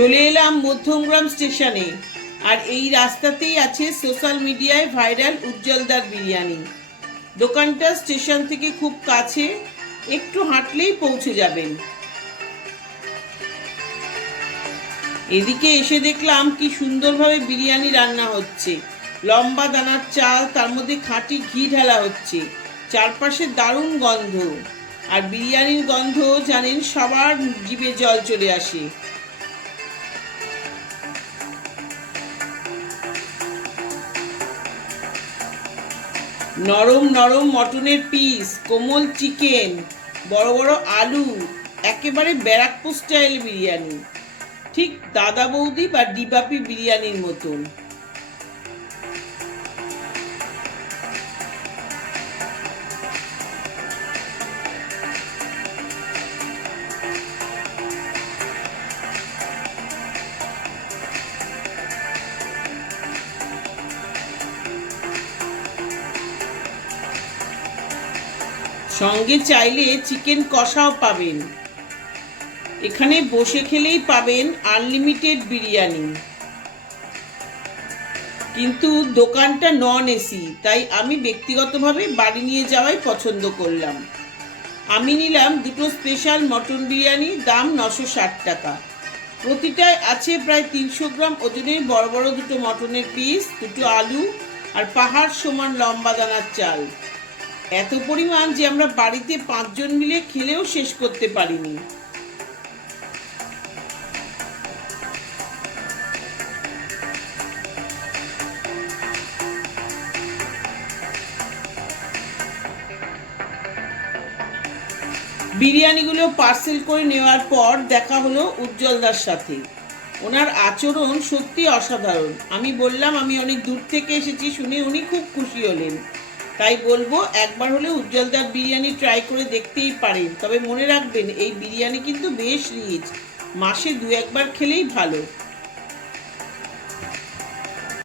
চলে এলাম মধ্যমগ্রাম স্টেশনে। আর এই রাস্তাতেই আছে সোশ্যাল মিডিয়ায় ভাইরাল উজ্জ্বলদার বিরিয়ানি। দোকানটা স্টেশন থেকে খুব কাছে, একটু হাঁটলেই পৌঁছে যাবেন। এদিকে এসে দেখলাম কি সুন্দরভাবে বিরিয়ানি রান্না হচ্ছে। লম্বা দানার চাল, তার মধ্যে খাঁটি ঘি ঢালা হচ্ছে। চারপাশে দারুণ গন্ধ, আর বিরিয়ানির গন্ধ জানেন সবার জিভে জল চলে আসে। নরম নরম মটনের পিস, কোমল চিকেন, বড় বড় আলু, একেবারে ব্যারাকপুর স্টাইল বিরিয়ানি, ঠিক দাদা বৌদি বা ডিবাপি বিরিয়ানির মতন। সঙ্গে চাইলে চিকেন কষাও পাবেন। এখানে বসে খেলেই পাবেন আনলিমিটেড বিরিয়ানি। কিন্তু দোকানটা নন এসি, তাই আমি ব্যক্তিগতভাবে বাড়ি নিয়ে যাওয়াই পছন্দ করলাম। আমি নিলাম দুটো স্পেশাল মটন বিরিয়ানি, দাম 960 টাকা। প্রতিটায় আছে প্রায় 300 গ্রাম ওজনের বড় বড় দুটো মটনের পিস, দুটো আলু, আর পাহাড় সমান লম্বা দানার চাল। এত পরিমাণ যে আমরা বাড়িতে 5 জন মিলে খেলেও শেষ করতে পারিনি। বিরিয়ানিগুলো পার্সেল করে নেওয়ার পর দেখা হলো উজ্জ্বলদার সাথে। ওনার আচরণ সত্যি অসাধারণ। আমি বললাম আমি অনেক দূর থেকে এসেছি, শুনে উনি খুব খুশি হলেন। তাই বলবো একবার হলে উজ্জ্বলদার বিরিয়ানি ট্রাই করে দেখতেই পারেন। তবে মনে রাখবেন এই বিরিয়ানি কিন্তু বেশ রিচ, মাসে 2-1 বার খেলেই ভালো।